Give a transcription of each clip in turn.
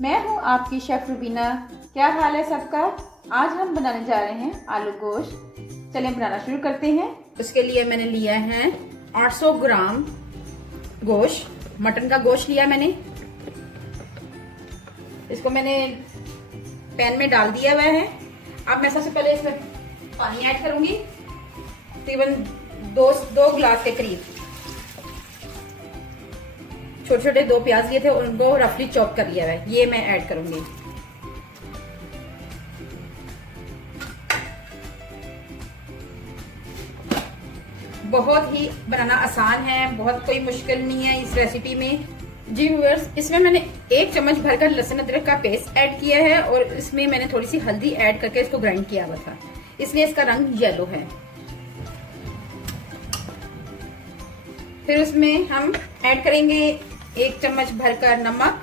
मैं हूं आपकी शेफ रुबीना। क्या हाल है सबका। आज हम बनाने जा रहे हैं आलू गोश्त। चलें बनाना शुरू करते हैं। उसके लिए मैंने लिया है 800 ग्राम गोश्त, मटन का गोश्त लिया मैंने। इसको मैंने पैन में डाल दिया हुआ है। अब मैं सबसे पहले इसमें पानी ऐड करूंगी, तकरीबन दो गिलास के करीब। छोटे छोटे 2 प्याज लिए थे, उनको रफली चॉप कर लिया है, ये मैं ऐड करूंगी। बहुत ही बनाना आसान है, बहुत कोई मुश्किल नहीं है इस रेसिपी में। जी व्यूअर्स, इसमें मैंने 1 चम्मच भरकर लहसुन अदरक का पेस्ट ऐड किया है और इसमें मैंने थोड़ी सी हल्दी ऐड करके इसको ग्राइंड किया हुआ था, इसलिए इसका रंग येलो है। फिर उसमें हम ऐड करेंगे 1 चम्मच भरकर नमक,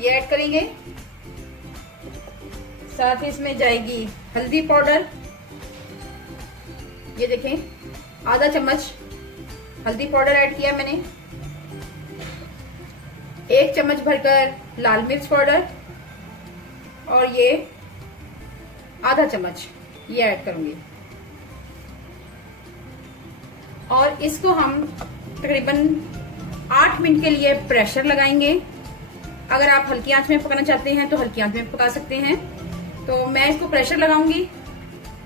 ये ऐड करेंगे। साथ ही इसमें जाएगी हल्दी पाउडर, ये देखें आधा चम्मच हल्दी पाउडर ऐड किया मैंने। 1 चम्मच भरकर लाल मिर्च पाउडर और ये आधा चम्मच ये ऐड करूंगी। और इसको हम तकरीबन 8 मिनट के लिए प्रेशर लगाएंगे। अगर आप हल्की आंच में पकाना चाहते हैं तो हल्की आंच में पका सकते हैं। तो मैं इसको प्रेशर लगाऊंगी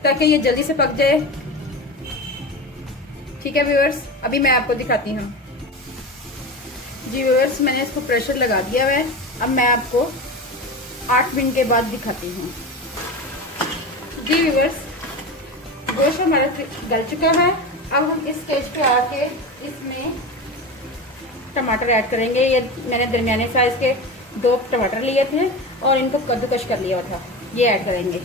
ताकि ये जल्दी से पक जाए। ठीक है व्यूअर्स, अभी मैं आपको दिखाती हूँ। जी व्यूअर्स, मैंने इसको प्रेशर लगा दिया है। अब मैं आपको 8 मिनट के बाद दिखाती हूँ। जी व्यूअर्स, गोश्त हमारा गल चुका है। अब हम इस स्टेज पे आके इसमें टमाटर ऐड करेंगे। ये मैंने दरमियाने साइज के 2 टमाटर लिए थे और इनको कद्दूकश कर लिया था, ये ऐड करेंगे।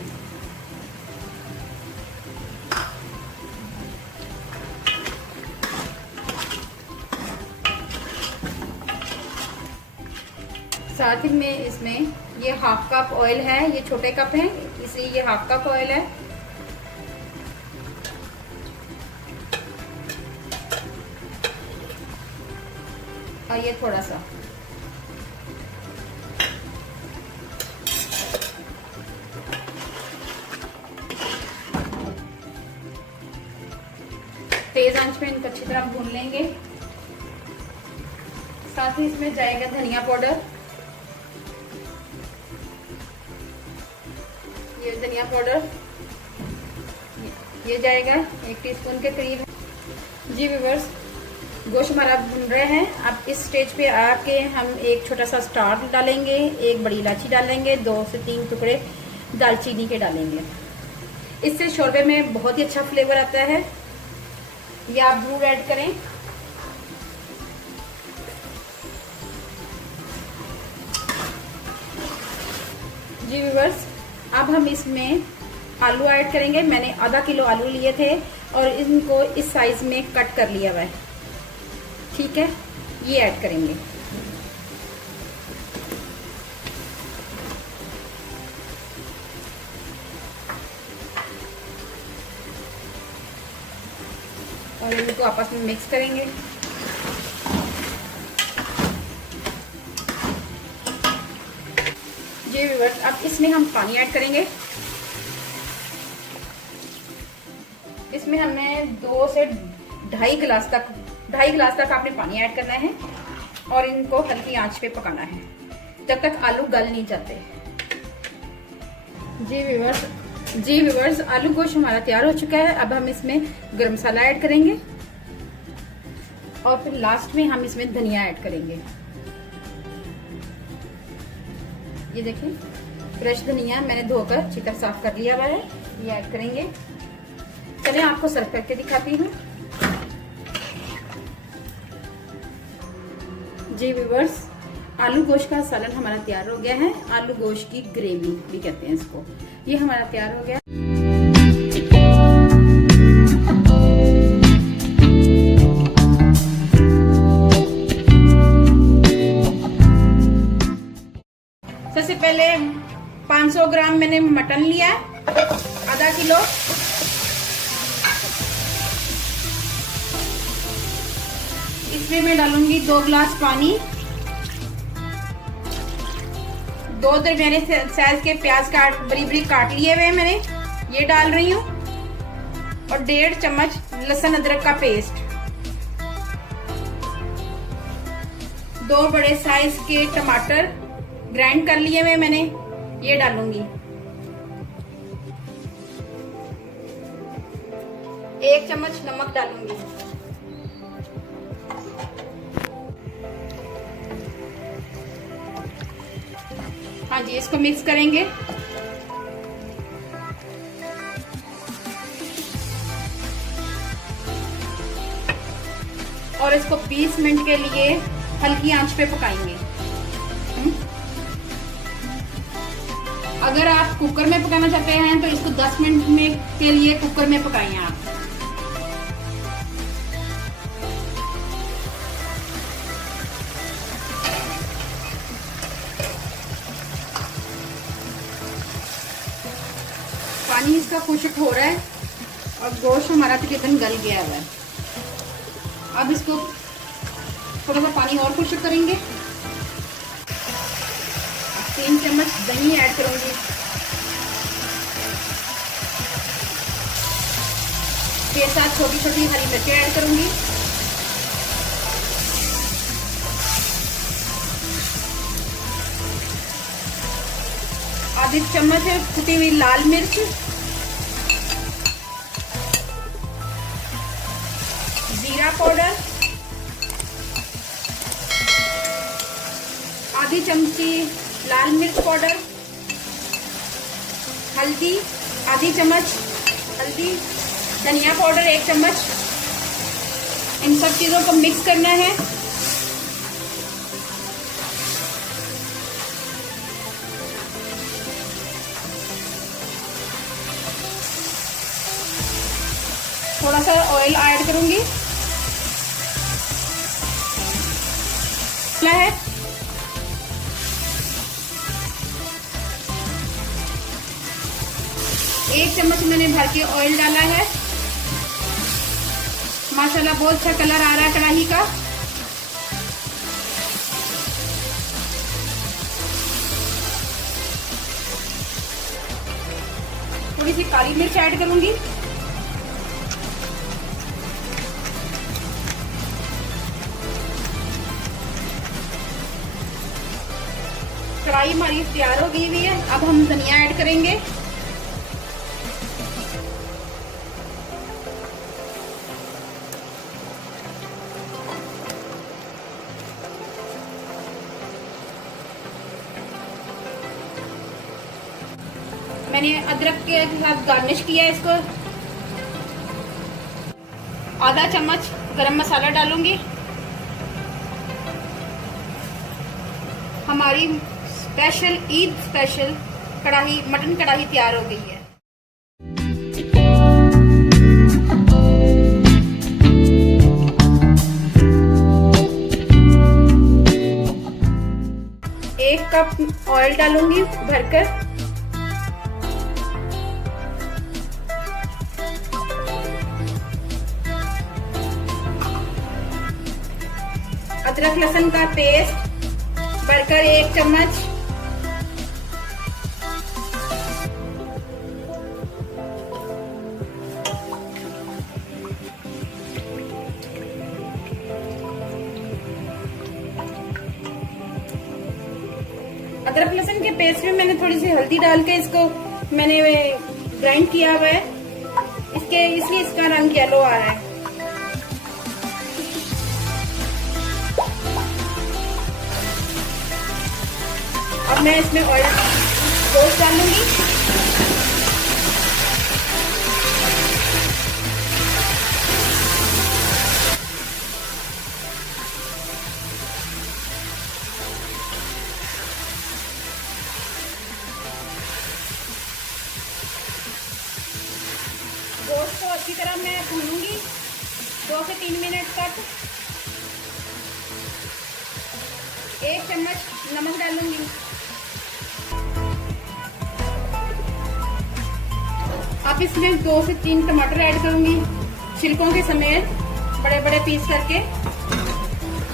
साथ ही में इसमें ये 1/2 कप ऑयल है, ये छोटे कप है इसलिए ये 1/2 कप ऑयल है। और ये थोड़ा सा तेज आंच में इनको अच्छी तरह भून लेंगे। साथ ही इसमें जाएगा धनिया पाउडर, ये धनिया पाउडर ये जाएगा 1 टीस्पून के करीब। जी व्यूअर्स, गोश्त हमारा भून रहे हैं। अब इस स्टेज पे आके हम एक छोटा सा स्टार डालेंगे, 1 बड़ी इलायची डालेंगे, 2 से 3 टुकड़े दालचीनी के डालेंगे। इससे शोरबे में बहुत ही अच्छा फ्लेवर आता है। ये आप जरूर ऐड करें। जी व्यूअर्स, अब हम इसमें आलू ऐड करेंगे। मैंने आधा किलो आलू लिए थे और इनको इस साइज में कट कर लिया हुआ है। ठीक है, ये ऐड करेंगे। और इनको आपस में मिक्स करेंगे। जी व्यूअर्स, अब इसमें हम पानी ऐड करेंगे। इसमें हमें 2 से 2.5 गिलास तक आपने पानी ऐड करना है और इनको हल्की आंच पे पकाना है जब तक आलू गल नहीं जाते। जी व्यूअर्स, आलू गोश्त हमारा तैयार हो चुका है। अब हम इसमें गरम मसाला ऐड करेंगे और फिर लास्ट में हम इसमें धनिया ऐड करेंगे। ये देखिए फ्रेश धनिया मैंने धोकर अच्छी तरह साफ कर लिया हुआ है, ये ऐड करेंगे। चलिए आपको सर्व करके दिखाती हूँ। जी व्यूअर्स, आलू गोश्त का सालन हमारा तैयार हो गया है। आलू गोश्त की ग्रेवी भी कहते हैं इसको। ये हमारा तैयार हो गया। सबसे पहले 500 ग्राम मैंने मटन लिया, आधा किलो। इसमें मैं डालूंगी 2 गिलास पानी। 2 दरमियाने साइज के प्याज बड़ी बड़ी काट लिए हुए मैंने, ये डाल रही हूँ। और 1.5 चम्मच लहसुन अदरक का पेस्ट, 2 बड़े साइज के टमाटर ग्राइंड कर लिए हुए मैंने, ये डालूंगी। 1 चम्मच नमक डालूंगी। हाँ जी, इसको मिक्स करेंगे। और इसको 20 मिनट के लिए हल्की आंच पे पकाएंगे। अगर आप कुकर में पकाना चाहते हैं तो इसको 10 मिनट में के लिए कुकर में पकाएं आप। पानी इसका खुश्क हो रहा है और गोश्त हमारा तकरीबन गल गया हुआ है। अब इसको थोड़ा सा पानी और खुश्क करेंगे। 3 चम्मच दही ऐड करूंगी। के साथ छोटी छोटी हरी मिर्चें ऐड करूंगी। आधी चम्मच है कुटी हुई लाल मिर्च, जीरा पाउडर, आधी चमची लाल मिर्च पाउडर, हल्दी आधी चम्मच हल्दी, धनिया पाउडर 1 चम्मच। इन सब चीजों को मिक्स करना है। थोड़ा सा ऑयल ऐड करूंगी है। एक चम्मच मैंने भर के ऑयल डाला है। माशाल्लाह बहुत अच्छा कलर आ रहा है कढ़ाई का। थोड़ी सी काली मिर्च ऐड करूंगी। कढ़ाई हमारी तैयार हो गई हुई है। अब हम धनिया ऐड करेंगे। मैंने अदरक के साथ गार्निश किया है इसको। आधा चम्मच गरम मसाला डालूंगी। हमारी स्पेशल ईद स्पेशल कढ़ाई मटन कढ़ाई तैयार हो गई है। एक कप ऑयल डालूंगी भरकर। अदरक लहसुन का पेस्ट भरकर 1 चम्मच। अदरक लहसुन के पेस्ट में मैंने थोड़ी सी हल्दी डाल के इसको मैंने ग्राइंड किया हुआ है। इसलिए इसका रंग येलो आ रहा है। अब मैं इसमें ऑयल गोश्त डालूंगी। गोश्त को अच्छी तरह मैं भूनूंगी 2 से 3 मिनट तक। 1 चम्मच नमक डालूंगी। अब इसमें 2 से 3 टमाटर ऐड करूंगी छिलकों के समेत बड़े बड़े पीस करके,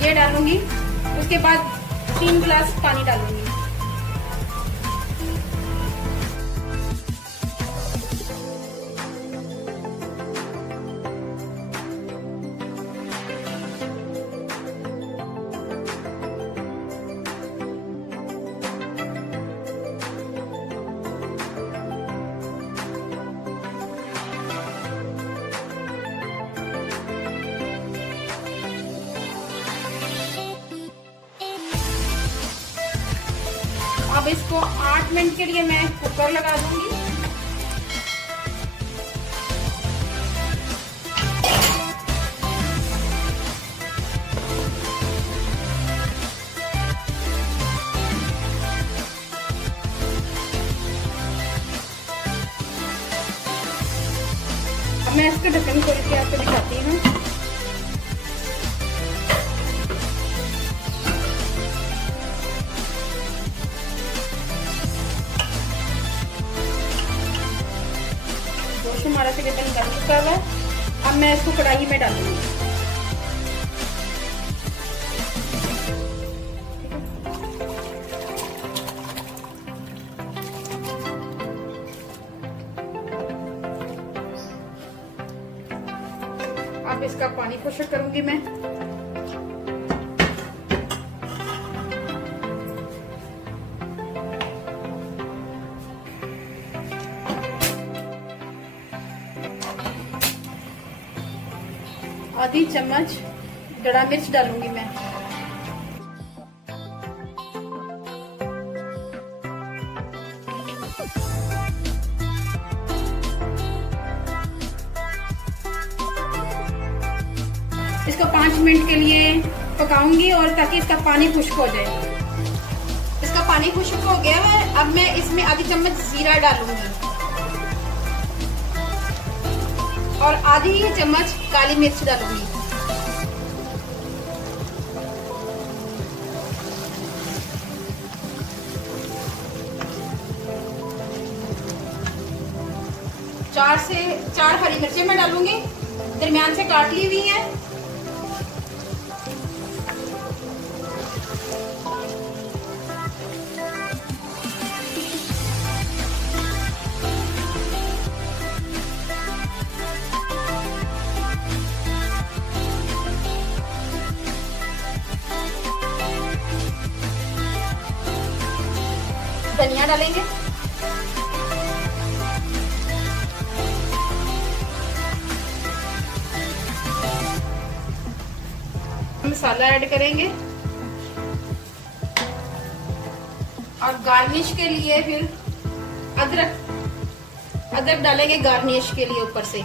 ये डालूंगी। उसके बाद 3 गिलास पानी डालूंगी। अब इसको 8 मिनट के लिए मैं कुकर लगा दूंगी। अब मैं इसका ढक्कन खोल के आपको दिखाती हूँ। गोश्त हमारा तकरीबन बन चुका है। अब मैं इसको कढ़ाई में डालूंगी। अब इसका पानी खुश्क करूंगी मैं। आधी चम्मच गड़ा मिर्च डालूंगी मैं। इसको 5 मिनट के लिए पकाऊंगी और ताकि इसका पानी खुश्क हो जाए। इसका पानी खुश्क हो गया है। अब मैं इसमें आधी चम्मच जीरा डालूंगी और आधी ही चम्मच काली मिर्च डालूंगी। चार हरी मिर्चें मैं डालूंगी, दरमियान से काट ली हुई है। धनिया डालेंगे, मसाला ऐड करेंगे और गार्निश के लिए फिर अदरक डालेंगे गार्निश के लिए ऊपर से।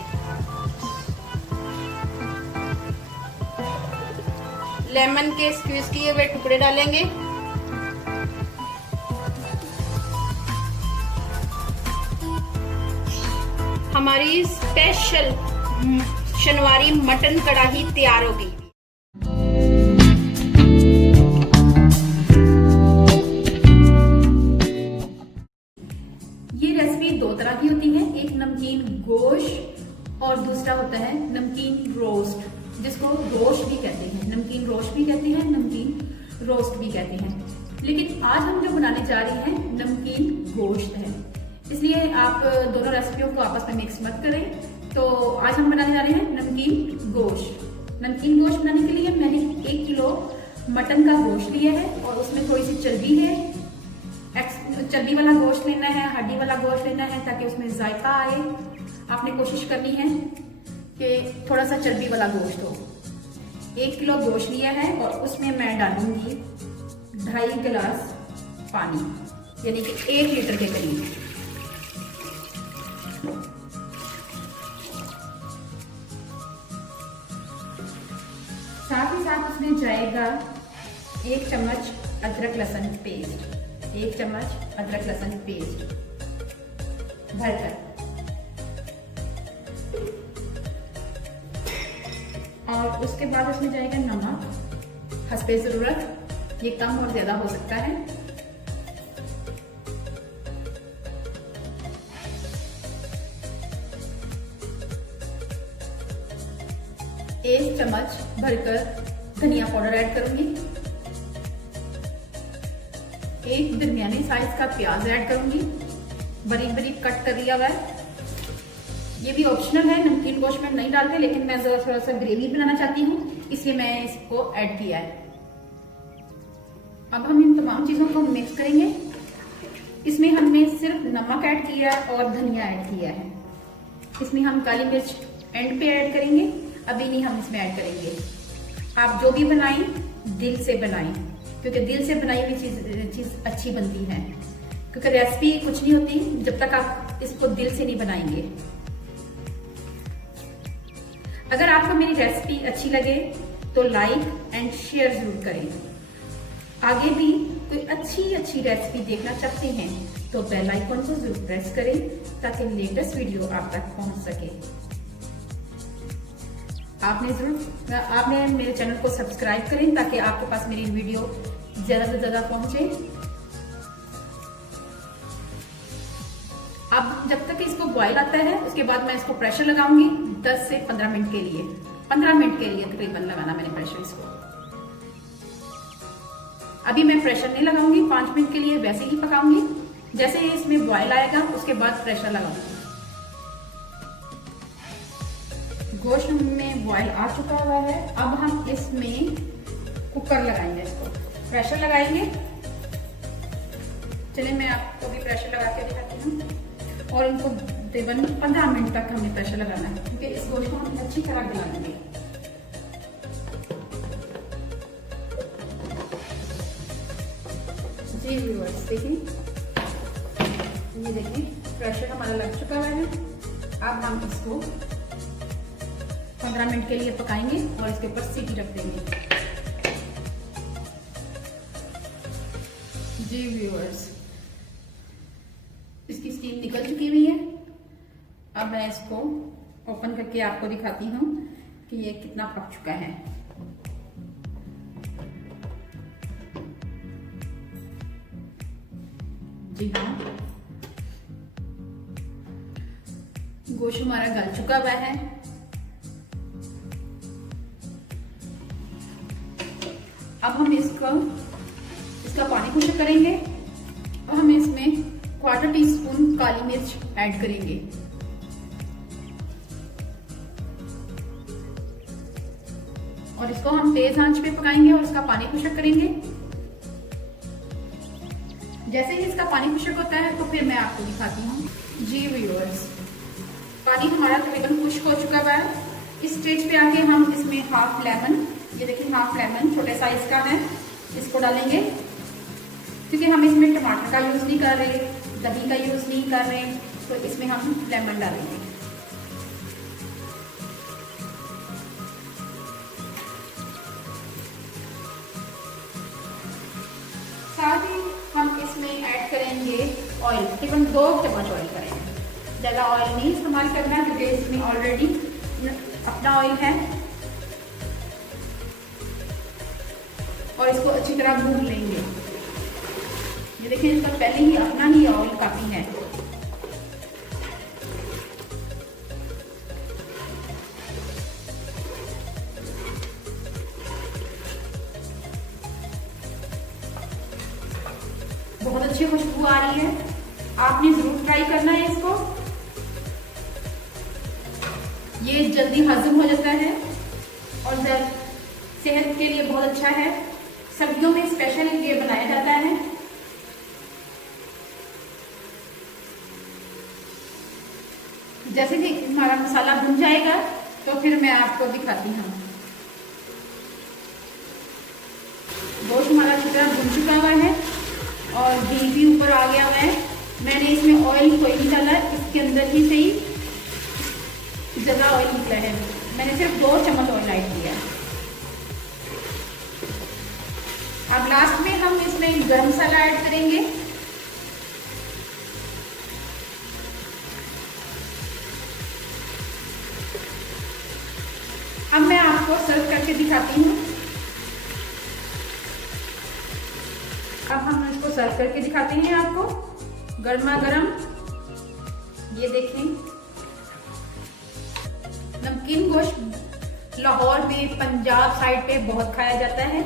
लेमन के स्क्वीज किए हुए टुकड़े डालेंगे। हमारी स्पेशल शनिवारी मटन कढ़ाई तैयार हो गई। ये रेसिपी दो तरह की होती है, एक नमकीन गोश्त और दूसरा होता है नमकीन रोस्ट, जिसको रोस्ट भी कहते हैं। नमकीन रोस्ट भी कहते हैं, नमकीन रोस्ट भी कहते हैं। लेकिन आज हम जो बनाने जा रहे हैं नमकीन गोश्त है, इसलिए आप दोनों रेसिपियों को आपस में मिक्स मत करें। तो आज हम बनाने जा रहे हैं नमकीन गोश्त। नमकीन गोश्त बनाने के लिए मैंने 1 किलो मटन का गोश्त लिया है और उसमें थोड़ी सी चर्बी है। चर्बी वाला गोश्त लेना है, हड्डी वाला गोश्त लेना है ताकि उसमें जायका आए। आपने कोशिश करनी है कि थोड़ा सा चर्बी वाला गोश्त हो। 1 किलो गोश्त लिया है और उसमें मैं डालूंगी 2.5 गिलास पानी, यानी कि 1 लीटर के करीब। साथ ही साथ उसमें जाएगा 1 चम्मच अदरक लहसुन पेस्ट, 1 चम्मच अदरक लहसुन पेस्ट भरकर, और उसके बाद उसमें जाएगा नमक हस्बे जरूरत। ये कम और ज्यादा हो सकता है। एक चम्मच भरकर धनिया पाउडर ऐड करूंगी। 1 दरमियानी साइज का प्याज ऐड करूंगी, बारीक बारीक कट कर लिया हुआ है। ये भी ऑप्शनल है, नमकीन गोश्त में नहीं डालते, लेकिन मैं थोड़ा सा ग्रेवी बनाना चाहती हूँ, इसलिए मैं इसको ऐड किया है। अब हम इन तमाम चीजों को मिक्स करेंगे। इसमें हमने सिर्फ नमक ऐड किया और धनिया ऐड किया है। इसमें हम काली मिर्च एंड पे ऐड करेंगे, अभी नहीं हम इसमें ऐड करेंगे। आप जो भी बनाएं दिल से बनाएं, क्योंकि दिल से बनाई हुई चीज अच्छी बनती है। क्योंकि रेसिपी कुछ नहीं होती जब तक आप इसको दिल से नहीं बनाएंगे। अगर आपको मेरी रेसिपी अच्छी लगे तो लाइक एंड शेयर जरूर करें। आगे भी कोई अच्छी रेसिपी देखना चाहते हैं तो बेल आइकन को जरूर प्रेस करें ताकि लेटेस्ट वीडियो आप तक पहुंच सके। आपने मेरे चैनल को सब्सक्राइब करें ताकि आपके पास मेरी वीडियो ज्यादा से ज्यादा पहुंचे। अब जब तक इसको बॉईल आता है उसके बाद मैं इसको प्रेशर लगाऊंगी 10 से 15 मिनट के लिए। 15 मिनट के लिए तकरीबन लगाना मैंने प्रेशर इसको। अभी मैं प्रेशर नहीं लगाऊंगी, 5 मिनट के लिए वैसे ही पकाऊंगी। जैसे ही इसमें बॉईल आएगा उसके बाद प्रेशर लगाऊंगी। गोश्त में बॉईल आ चुका हुआ है। अब हम इसमें कुकर लगाएंगे, इसको प्रेशर लगाएंगे। चलिए मैं आपको भी प्रेशर लगा के दिखाती हूँ। और इनको तकरीबन 15 मिनट तक हमें प्रेशर लगाना है क्योंकि इस गोश्त को हम अच्छी तरह गला लेंगे। जी व्यूअर्स देखिए, ये देखिए प्रेशर हमारा लग चुका हुआ है। अब हम इसको 15 मिनट के लिए पकाएंगे और इसके ऊपर सीटी रख देंगे। जी व्यूअर्स, इसकी स्टीम निकल चुकी हुई है। अब मैं इसको ओपन करके आपको दिखाती हूँ कि ये कितना पक चुका है। जी हाँ, गोश्त हमारा गल चुका हुआ है। अब हम इसका पानी खुश्क करेंगे और हम इसमें 1/4 टीस्पून काली मिर्च ऐड करेंगे। और इसको हम तेज आंच पे पकाएंगे और इसका पानी खुश्क करेंगे। जैसे ही इसका पानी खुश्क होता है तो फिर मैं आपको दिखाती हूँ। जी व्यूअर्स, पानी हमारा तकरीबन खुश्क हो चुका हुआ है। इस स्टेज पे आके हम इसमें हाफ लेमन, ये देखिए हाफ लेमन छोटे साइज का है, इसको डालेंगे। क्योंकि हम इसमें टमाटर का यूज नहीं कर रहे, दही का यूज नहीं कर रहे, तो इसमें हम लेमन डालेंगे। साथ ही हम इसमें ऐड करेंगे ऑयल, तकरीबन 2 चम्मच ऑयल करेंगे। ज़्यादा ऑयल नहीं इस्तेमाल करना क्योंकि इसमें ऑलरेडी अपना ऑयल है। और इसको अच्छी तरह भून लेंगे। ये देखिए इसका पहले ही अपना ही ऑयल काफी है। बहुत अच्छी खुशबू आ रही है। आपने जरूर ट्राई करना है इसको। ये जल्दी हजम हो जाता है और सेहत के लिए बहुत अच्छा है। सर्दियों में स्पेशल ये बनाया जाता है। जैसे कि हमारा मसाला भुन जाएगा तो फिर मैं आपको दिखाती हूँ। गोश्त हमारा अच्छी तरह भुन चुका हुआ है और घी भी ऊपर आ गया हुआ है। मैंने इसमें ऑयल कोई नहीं डाला, इसके अंदर ही से ही ज़्यादा ऑयल निकला है। मैंने सिर्फ 2 चम्मच ऑयल ऐड किया। अब लास्ट में हम इसमें गरम मसाला ऐड करेंगे। अब मैं आपको सर्व करके दिखाती हूँ। अब हम इसको सर्व करके दिखाते हैं आपको गर्मा गर्म। ये देखें, नमकीन गोश्त लाहौर में पंजाब साइड पे बहुत खाया जाता है।